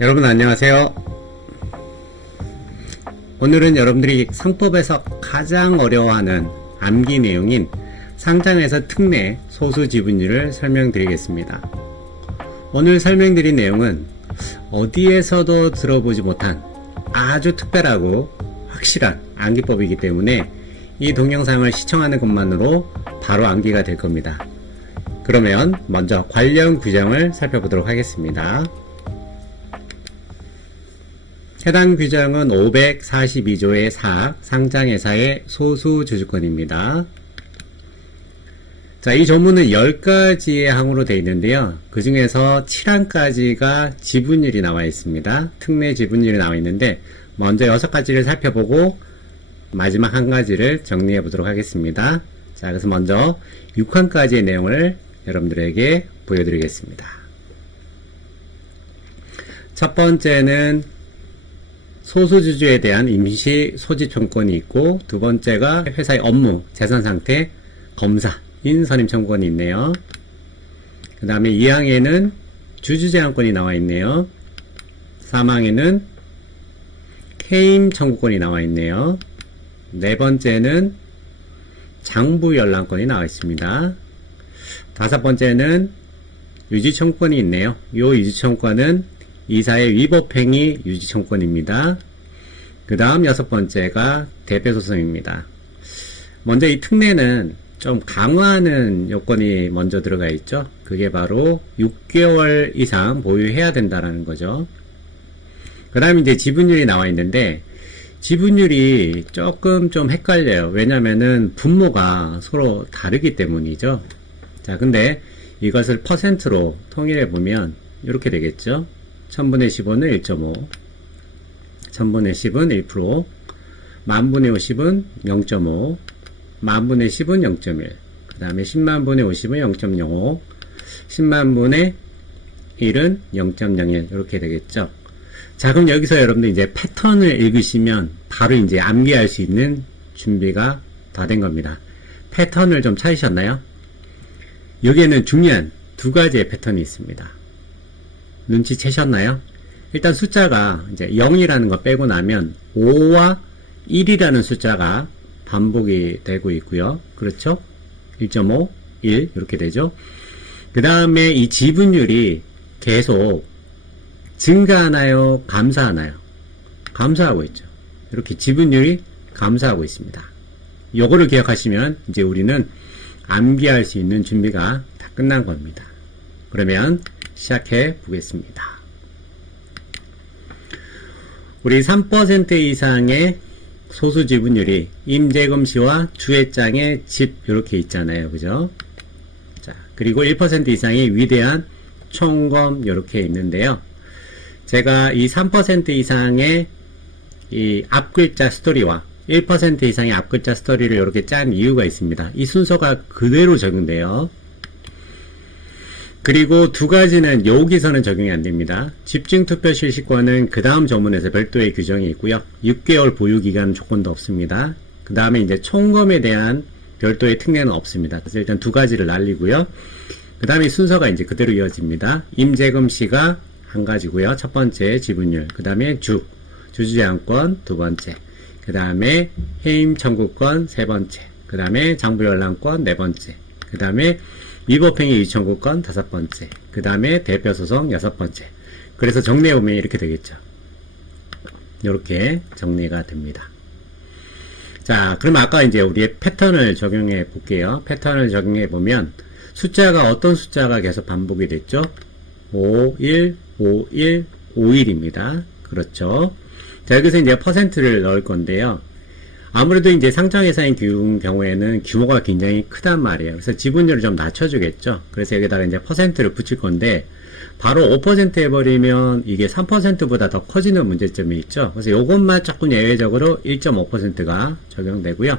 여러분 안녕하세요. 오늘은 여러분들이 상법에서 가장 어려워하는 암기 내용인 상장에서 특례 소수지분율을 설명드리겠습니다. 오늘 설명드린 내용은 어디에서도 들어보지 못한 아주 특별하고 확실한 암기법이기 때문에 이 동영상을 시청하는 것만으로 바로 암기가 될 겁니다. 그러면 먼저 관련 규정을 살펴보도록 하겠습니다. 해당 규정은 542조의 4 상장회사의 소수주주권입니다. 자, 이 조문은 10가지의 항으로 되어 있는데요. 그 중에서 7항까지가 지분율이 나와 있습니다. 특례 지분율이 나와 있는데 먼저 6가지를 살펴보고 마지막 한 가지를 정리해 보도록 하겠습니다. 자, 그래서 먼저 6항까지의 내용을 여러분들에게 보여드리겠습니다. 첫 번째는 소수주주에 대한 임시 소집청구권이 있고, 두 번째가 회사의 업무, 재산상태, 검사, 인선임 청구권이 있네요. 그 다음에 2항에는 주주제한권이 나와 있네요. 3항에는 해임 청구권이 나와 있네요. 네 번째는 장부연락권이 나와 있습니다. 다섯 번째는 유지청구권이 있네요. 이 유지청구권은 이사의 위법행위 유지청구권입니다. 그 다음 여섯 번째가 대표소송입니다. 먼저 이 특례는 좀 강화하는 요건이 먼저 들어가 있죠. 그게 바로 6개월 이상 보유해야 된다라는 거죠. 그 다음에 이제 지분율이 나와 있는데, 지분율이 조금 좀 헷갈려요. 왜냐면은 분모가 서로 다르기 때문이죠. 자, 근데 이것을 퍼센트로 통일해 보면 이렇게 되겠죠. 1000분의 15는 1.5, 1000분의 10은 1%, 만분의 50은 0.5, 만분의 10은 0.1, 그 다음에 10만분의 50은 0.05, 10만분의 1은 0.01 이렇게 되겠죠. 자, 그럼 여기서 여러분들 이제 패턴을 읽으시면 바로 이제 암기할 수 있는 준비가 다 된 겁니다. 패턴을 좀 찾으셨나요? 여기에는 중요한 두 가지의 패턴이 있습니다. 눈치채셨나요? 일단 숫자가 이제 0이라는 거 빼고 나면 5와 1이라는 숫자가 반복이 되고 있고요. 그렇죠? 1.5, 1 이렇게 되죠. 그 다음에 이 지분율이 계속 증가하나요? 감소하나요? 감소하고 있죠. 이렇게 지분율이 감소하고 있습니다. 요거를 기억하시면 이제 우리는 암기할 수 있는 준비가 다 끝난 겁니다. 그러면 시작해 보겠습니다. 우리 3% 이상의 소수 지분율이 임재금 시와 주회장의 집 이렇게 있잖아요. 그죠? 자, 그리고 1% 이상의 위대한 총검 이렇게 있는데요. 제가 이 3% 이상의 이 앞글자 스토리와 1% 이상의 앞글자 스토리를 이렇게 짠 이유가 있습니다. 이 순서가 그대로 적용돼요. 그리고 두 가지는 여기서는 적용이 안 됩니다. 집중투표 실시권은 그 다음 조문에서 별도의 규정이 있고요. 6개월 보유기간 조건도 없습니다. 그 다음에 이제 총검에 대한 별도의 특례는 없습니다. 그래서 일단 두 가지를 날리고요. 그 다음에 순서가 이제 그대로 이어집니다. 임재금 시가 한 가지고요. 첫 번째 지분율, 그 다음에 주주제한권 두 번째, 그 다음에 해임 청구권 세 번째, 그 다음에 장부연락권 네 번째, 그 다음에 위법행위 유지청구권 다섯 번째, 그 다음에 대표소송 여섯 번째. 그래서 정리해보면 이렇게 되겠죠. 이렇게 정리가 됩니다. 자, 그럼 아까 이제 우리의 패턴을 적용해 볼게요. 패턴을 적용해 보면 숫자가 어떤 숫자가 계속 반복이 됐죠? 5, 1, 5, 1, 5, 1입니다. 그렇죠. 자, 여기서 이제 퍼센트를 넣을 건데요. 아무래도 이제 상장회사인 경우에는 규모가 굉장히 크단 말이에요. 그래서 지분율을 좀 낮춰주겠죠. 그래서 여기다가 이제 퍼센트를 붙일 건데, 바로 5% 해버리면 이게 3%보다 더 커지는 문제점이 있죠. 그래서 요것만 조금 예외적으로 1.5%가 적용되고요.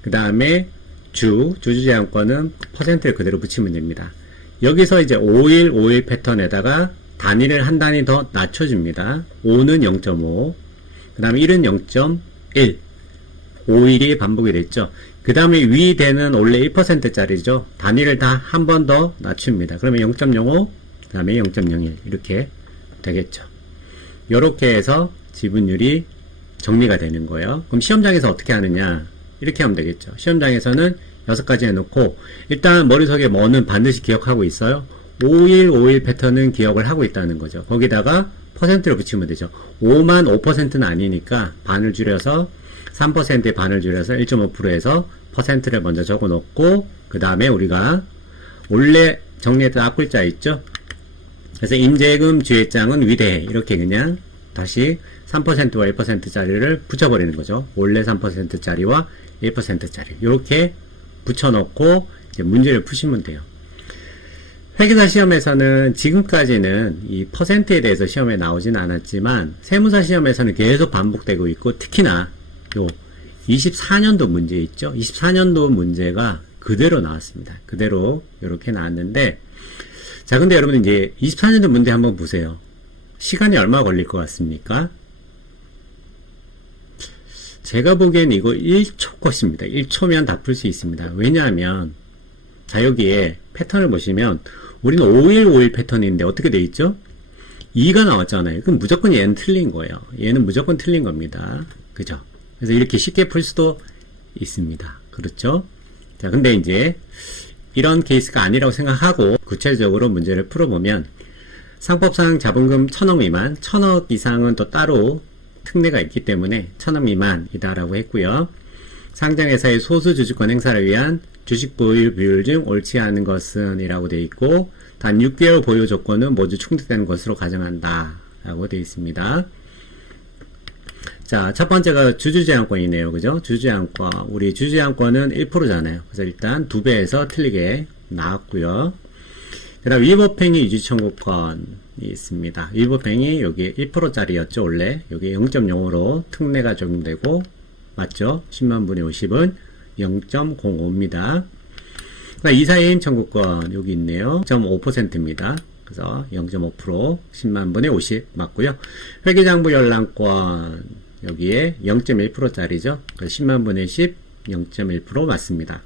그 다음에 주주제한권은 퍼센트를 그대로 붙이면 됩니다. 여기서 이제 5일, 5일 패턴에다가 단위를 한 단위 더 낮춰줍니다. 5는 0.5, 그 다음에 1은 0.1, 5일이 반복이 됐죠. 그 다음에 위대는 원래 1%짜리죠. 단위를 다 한 번 더 낮춥니다. 그러면 0.05, 그 다음에 0.01 이렇게 되겠죠. 이렇게 해서 지분율이 정리가 되는 거예요. 그럼 시험장에서 어떻게 하느냐? 이렇게 하면 되겠죠. 시험장에서는 6가지 해놓고 일단 머릿속에 뭐는 반드시 기억하고 있어요. 5151 패턴은 기억을 하고 있다는 거죠. 거기다가 퍼센트를 붙이면 되죠. 5만 5%는 아니니까 반을 줄여서 3%의 반을 줄여서 1.5%에서 퍼센트를 먼저 적어 놓고 그 다음에 우리가 원래 정리했던 앞글자 있죠. 그래서 임대금 주회장은 위대해 이렇게 그냥 다시 3%와 1%짜리를 붙여버리는 거죠. 원래 3%짜리와 1%짜리 이렇게 붙여놓고 이제 문제를 푸시면 돼요. 회계사 시험에서는 지금까지는 이 퍼센트에 대해서 시험에 나오진 않았지만 세무사 시험에서는 계속 반복되고 있고 특히나 요 24년도 문제 있죠. 24년도 문제가 그대로 나왔습니다. 그대로 이렇게 나왔는데 자 근데 여러분 이제 24년도 문제 한번 보세요. 시간이 얼마 걸릴 것 같습니까? 제가 보기엔 이거 1초 것입니다. 1초면 다 풀 수 있습니다. 왜냐하면 자 여기에 패턴을 보시면 우리는 5151 패턴인데 어떻게 돼 있죠? 2가 나왔잖아요. 그럼 무조건 얘는 틀린 거예요. 얘는 무조건 틀린 겁니다. 그죠? 그래서 이렇게 쉽게 풀 수도 있습니다. 그렇죠? 자 근데 이제 이런 케이스가 아니라고 생각하고 구체적으로 문제를 풀어보면 상법상 자본금 1000억 미만, 1000억 이상은 또 따로 특례가 있기 때문에 1000억 미만이다라고 했고요. 상장회사의 소수 주주권 행사를 위한 주식 보유 비율 중 옳지 않은 것은 이라고 되어 있고 단 6개월 보유 조건은 모두 충족되는 것으로 가정한다 라고 되어 있습니다. 자, 첫 번째가 주주제한권이네요. 그죠? 주주제한권. 우리 주주제한권은 1%잖아요. 그래서 일단 2배에서 틀리게 나왔고요. 그 다음 위법행위 유지청구권이 있습니다. 위법행위 여기 1%짜리였죠. 원래 여기 0.05로 특례가 적용되고 맞죠? 10만 분의 50은 0.05입니다. 이사해임 청구권 여기 있네요. 0.5%입니다. 그래서 0.5% 10만 분의 50 맞고요. 회계장부 열람권 여기에 0.1%짜리죠. 10만 분의 10 0.1% 맞습니다.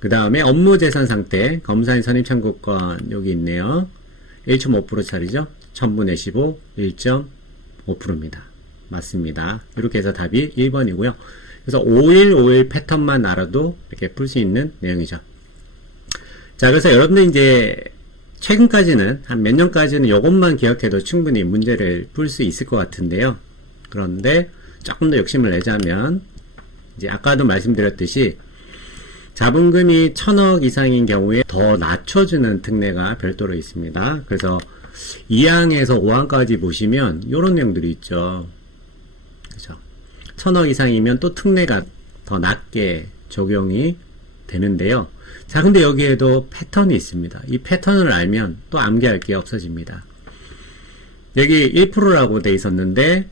그 다음에 업무재산 상태 검사인 선임 청구권 여기 있네요. 1.5%짜리죠. 1000분의 15 1.5%입니다. 맞습니다. 이렇게 해서 답이 1번이고요. 그래서 5151 패턴만 알아도 이렇게 풀 수 있는 내용이죠. 자, 그래서 여러분들 이제 최근까지는 한 몇 년까지는 이것만 기억해도 충분히 문제를 풀 수 있을 것 같은데요. 그런데 조금 더 욕심을 내자면 이제 아까도 말씀드렸듯이 자본금이 1000억 이상인 경우에 더 낮춰주는 특례가 별도로 있습니다. 그래서 2항에서 5항까지 보시면 이런 내용들이 있죠. 그죠? 1000억 이상이면 또 특례가 더 낮게 적용이 되는데요. 자, 근데 여기에도 패턴이 있습니다. 이 패턴을 알면 또 암기할 게 없어집니다. 여기 1%라고 돼 있었는데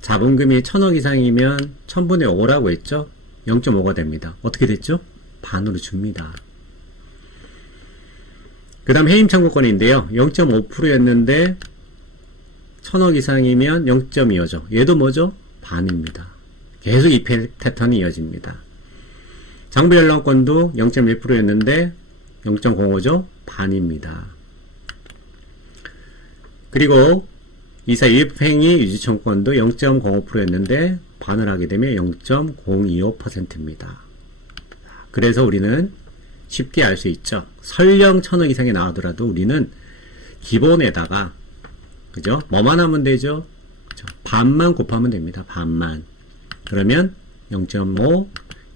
자본금이 1000억 이상이면 1000분의 5라고 했죠? 0.5가 됩니다. 어떻게 됐죠? 반으로 줍니다. 그 다음 해임 청구권인데요. 0.5%였는데 1000억 이상이면 0.25죠. 얘도 뭐죠? 반입니다. 계속 이 패턴이 이어집니다. 장부 열람권도 0.1%였는데 0.05죠? 반입니다. 그리고 이사 위법행위 유지청구권도 0.05%였는데 반을 하게 되면 0.025%입니다. 그래서 우리는 쉽게 알 수 있죠. 설령 1000억 이상이 나오더라도 우리는 기본에다가 그죠? 뭐만 하면 되죠? 그죠? 반만 곱하면 됩니다. 반만. 그러면 0.5,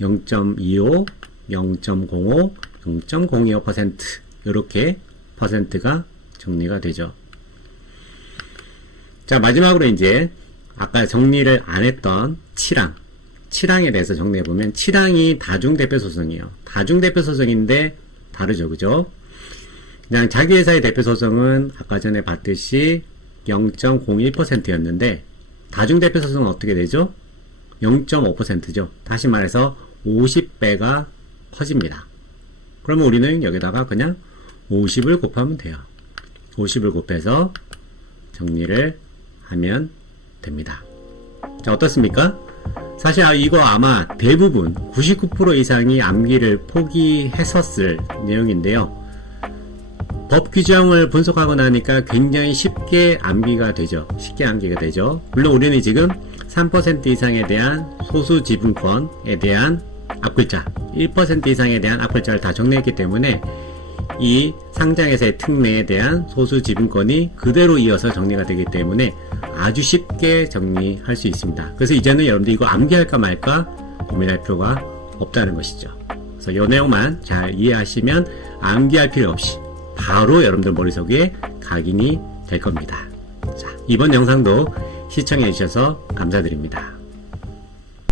0.25, 0.05, 0.025% 이렇게 퍼센트가 정리가 되죠. 자, 마지막으로 이제 아까 정리를 안 했던 7항. 7항에 대해서 정리해보면 7항이 다중대표소송이에요. 다중대표소송인데 다르죠. 그죠? 그냥 자기 회사의 대표소송은 아까 전에 봤듯이 0.01%였는데 다중대표소송은 어떻게 되죠? 0.5%죠. 다시 말해서 50배가 커집니다. 그러면 우리는 여기다가 그냥 50을 곱하면 돼요. 50을 곱해서 정리를 하면 됩니다. 자, 어떻습니까? 사실 이거 아마 대부분 99% 이상이 암기를 포기했었을 내용인데요. 법 규정을 분석하고 나니까 굉장히 쉽게 암기가 되죠. 쉽게 암기가 되죠. 물론 우리는 지금 3% 이상에 대한 소수 지분권에 대한 앞글자, 1% 이상에 대한 앞글자를 다 정리했기 때문에 이 상장에서의 특례에 대한 소수 지분권이 그대로 이어서 정리가 되기 때문에 아주 쉽게 정리할 수 있습니다. 그래서 이제는 여러분들 이거 암기할까 말까 고민할 필요가 없다는 것이죠. 그래서 이 내용만 잘 이해하시면 암기할 필요 없이 바로 여러분들 머릿속에 각인이 될 겁니다. 자, 이번 영상도 시청해 주셔서 감사드립니다.